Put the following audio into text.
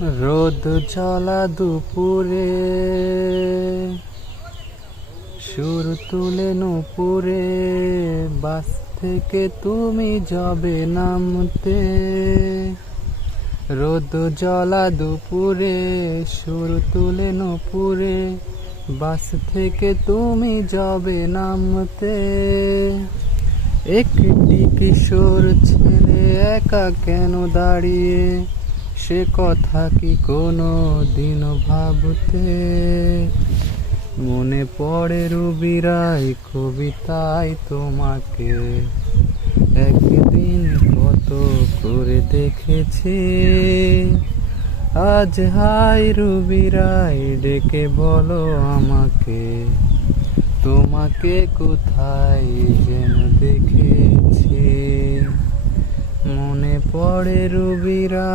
রোদ জ্বলা দুপুরে সুর তুলে নুপুরে, বাস থেকে তুমি যাবে নামতে। রোদ জ্বলা দুপুরে সুর তুলে নুপুরে, বাস থেকে তুমি যাবে নামতে। একটি কিশোর ছেলে একা কেন দাঁড়িয়ে, সে কথা কি কোনো দিন ভাবতে? মনে পড়ে রুবিরাই কবিতায় তোমাকে, একদিন কত করে দেখেছি। আজ হাই রুবিরাই ডেকে বলো আমাকে, তোমাকে কোথায় যেন দেখেছি। মনে পড়ে রুবিরা।